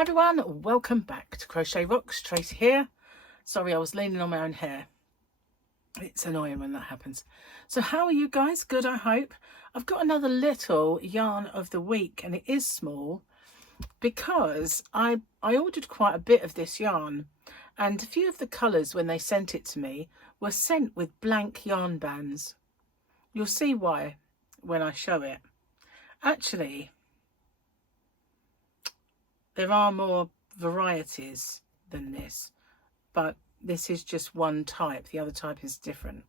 Hi everyone, welcome back to Crochet Rocks. Tracy here. Sorry, I was leaning on my own hair. It's annoying when that happens. So how are you guys? Good, I hope. I've got another little yarn of the week, and it is small because I ordered quite a bit of this yarn, and a few of the colours when they sent it to me were sent with blank yarn bands. You'll see why when I show it. Actually, there are more varieties than this, but this is just one type. The other type is different.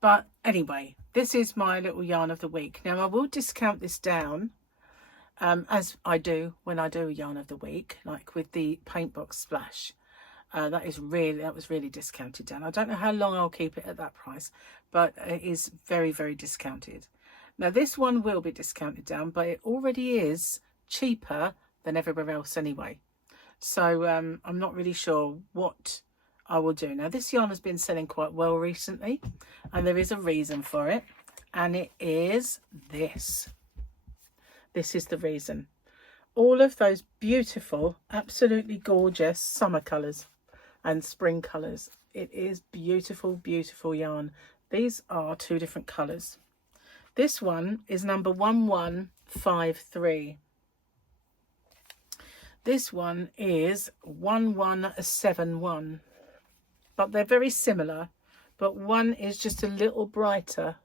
But anyway, this is my little yarn of the week. Now I will discount this down, as I do when I do a yarn of the week, like with the paint box splash. That was really discounted down. I don't know how long I'll keep it at that price, but it is very, very discounted. Now this one will be discounted down, but it already is cheaper than everywhere else anyway. So I'm not really sure what I will do. Now this yarn has been selling quite well recently, and there is a reason for it, and it is this. This is the reason. All of those beautiful, absolutely gorgeous summer colours and spring colours. It is beautiful, beautiful yarn. These are two different colours. This one is number 1153. This one is 1171. But they're very similar, but one is just a little brighter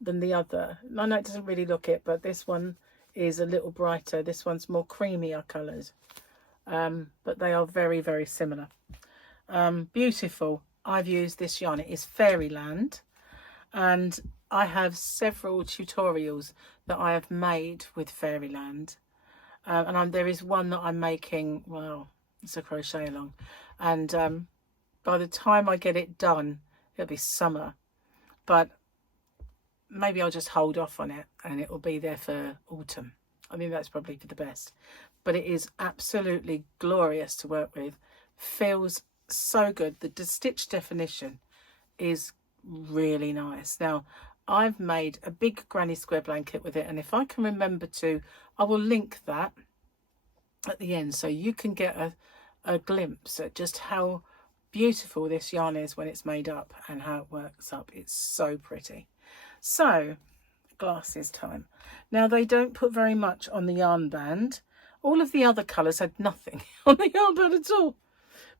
than the other. I know it doesn't really look it, but this one is a little brighter. This one's more creamier coloured. But they are very, very similar. Beautiful. I've used this yarn. It is Fairyland. And I have several tutorials that I have made with Fairyland. And there is one that I'm making, well, it's a crochet along. And by the time I get it done, it'll be summer. But maybe I'll just hold off on it and it will be there for autumn. I mean, that's probably for the best. But it is absolutely glorious to work with. Feels so good. The stitch definition is really nice. Now, I've made a big granny square blanket with it, and if I can remember to, I will link that at the end so you can get a glimpse at just how beautiful this yarn is when it's made up and how it works up. It's so pretty. So, glasses time. Now, they don't put very much on the yarn band. All of the other colours had nothing on the yarn band at all,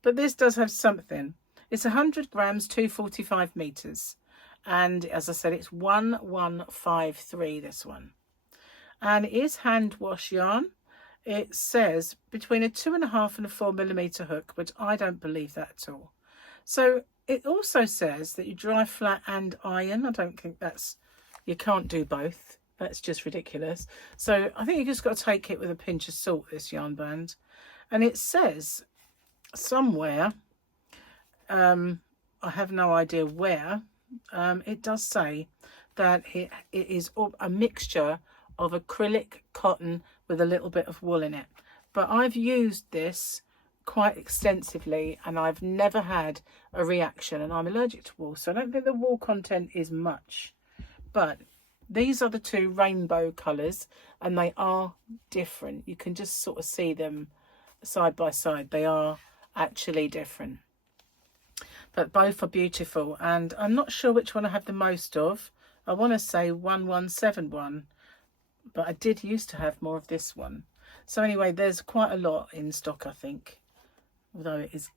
but this does have something. It's 100 grams, 245 meters. And as I said, it's 1153, this one. And it is hand wash yarn. It says between a 2.5 and a 4 millimeter hook, but I don't believe that at all. So it also says that you dry flat and iron. I don't think you can't do both. That's just ridiculous. So I think you just got to take it with a pinch of salt, this yarn band. And it says somewhere, I have no idea where, it does say that it is a mixture of acrylic cotton with a little bit of wool in it. But I've used this quite extensively and I've never had a reaction, and I'm allergic to wool, so I don't think the wool content is much. But these are the two rainbow colours, and they are different. You can just sort of see them side by side. They are actually different. But both are beautiful, and I'm not sure which one I have the most of. I want to say 1171, but I did used to have more of this one. So anyway, there's quite a lot in stock, I think, although it has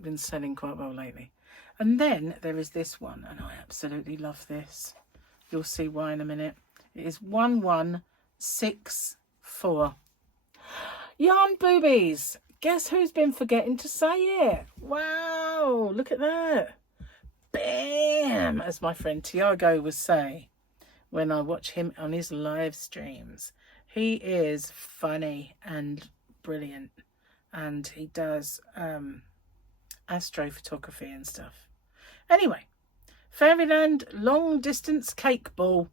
been selling quite well lately. And then there is this one, and I absolutely love this. You'll see why in a minute. It is 1164. Yarn boobies! Guess who's been forgetting to say it? Wow, look at that. Bam! As my friend Tiago would say when I watch him on his live streams. He is funny and brilliant, and he does astrophotography and stuff. Anyway, Fairyland long distance cake ball.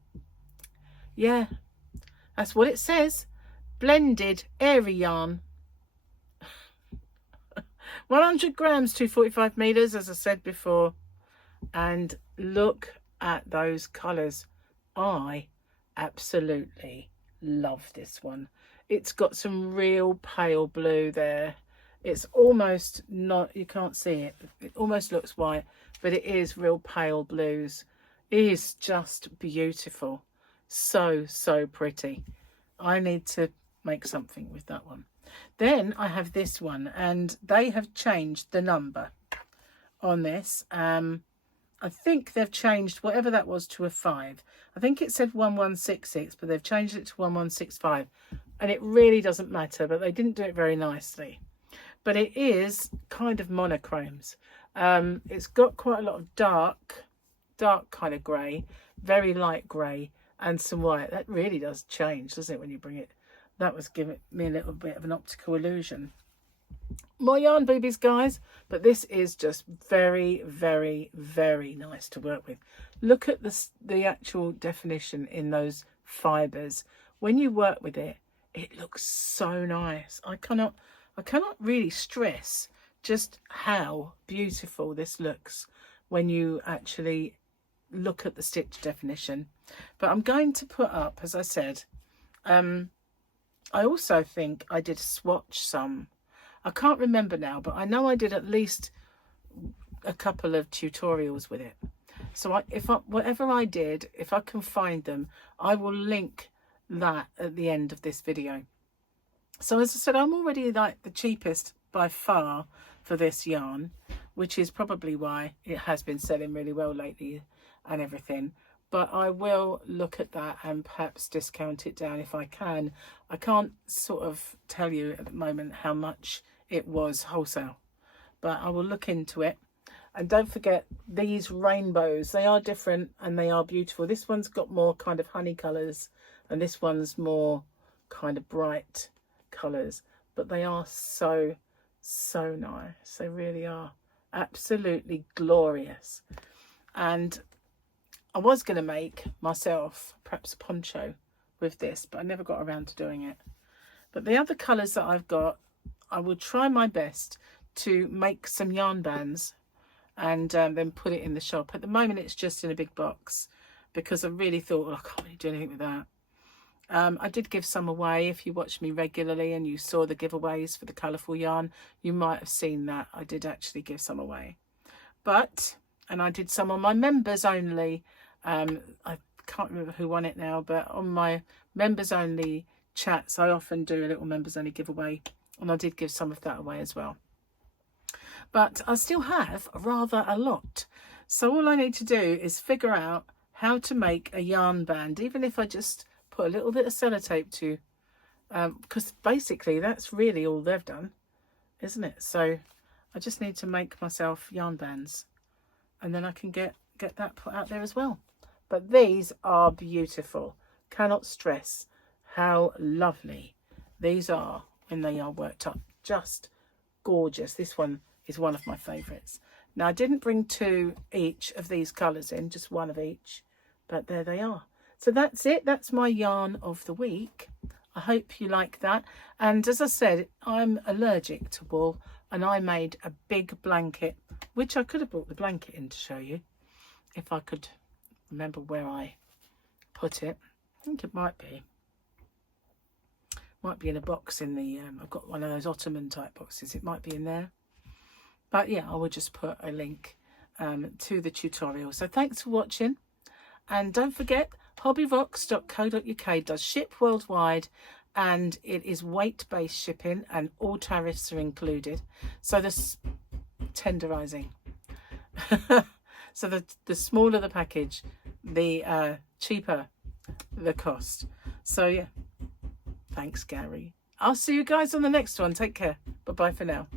Yeah, that's what it says. Blended airy yarn. 100 grams, 245 meters, as I said before. And look at those colours. I absolutely love this one. it's got some real pale blue there. It's almost not, you can't see it. It almost looks white, but it is real pale blues. It is just beautiful. So, so pretty. I need to make something with that one. Then I have this one, and they have changed the number on this. I think they've changed whatever that was to a 5. I think it said 1166, but they've changed it to 1165. And it really doesn't matter, but they didn't do it very nicely. But it is kind of monochromes. It's got quite a lot of dark kind of grey, very light grey, and some white. That really does change, doesn't it, when you bring it? That was giving me a little bit of an optical illusion. More yarn boobies, guys, but this is just very, very, very nice to work with. Look at the actual definition in those fibres. When you work with it, it looks so nice. I cannot really stress just how beautiful this looks when you actually look at the stitch definition. But I'm going to put up, as I said, I also think I did swatch some. I can't remember now, but I know I did at least a couple of tutorials with it. So whatever I did, if I can find them, I will link that at the end of this video. So as I said, I'm already like the cheapest by far for this yarn, which is probably why it has been selling really well lately and everything. But I will look at that and perhaps discount it down if I can. I can't sort of tell you at the moment how much it was wholesale, but I will look into it. And don't forget these rainbows, they are different and they are beautiful. This one's got more kind of honey colours and this one's more kind of bright colours, but they are so, so nice. They really are absolutely glorious. And I was going to make myself perhaps a poncho with this, but I never got around to doing it. But the other colours that I've got, I will try my best to make some yarn bands and then put it in the shop. At the moment it's just in a big box because I really thought, well, I can't really do anything with that. I did give some away. If you watch me regularly and you saw the giveaways for the colourful yarn, you might have seen that I did actually give some away. And I did some on my members only. I can't remember who won it now, but on my members only chats I often do a little members only giveaway, and I did give some of that away as well. But I still have rather a lot, so all I need to do is figure out how to make a yarn band, even if I just put a little bit of sellotape to, because basically that's really all they've done, isn't it? So I just need to make myself yarn bands and then I can get that put out there as well. But these are beautiful. Cannot stress how lovely these are when they are worked up. Just gorgeous. This one is one of my favourites. Now I didn't bring 2 each of these colours in, just one of each, but there they are. So that's it. That's my yarn of the week. I hope you like that. And as I said, I'm allergic to wool, and I made a big blanket, which I could have brought the blanket in to show you if I could remember where I put it. I think it might be in a box in the I've got one of those Ottoman type boxes. It might be in there, but yeah, I will just put a link to the tutorial. So thanks for watching, and don't forget hobbyrocks.co.uk does ship worldwide, and it is weight-based shipping and all tariffs are included. So the tenderizing so the smaller the package, the cheaper the cost. So yeah, thanks Gary. I'll see you guys on the next one. Take care. Bye bye for now.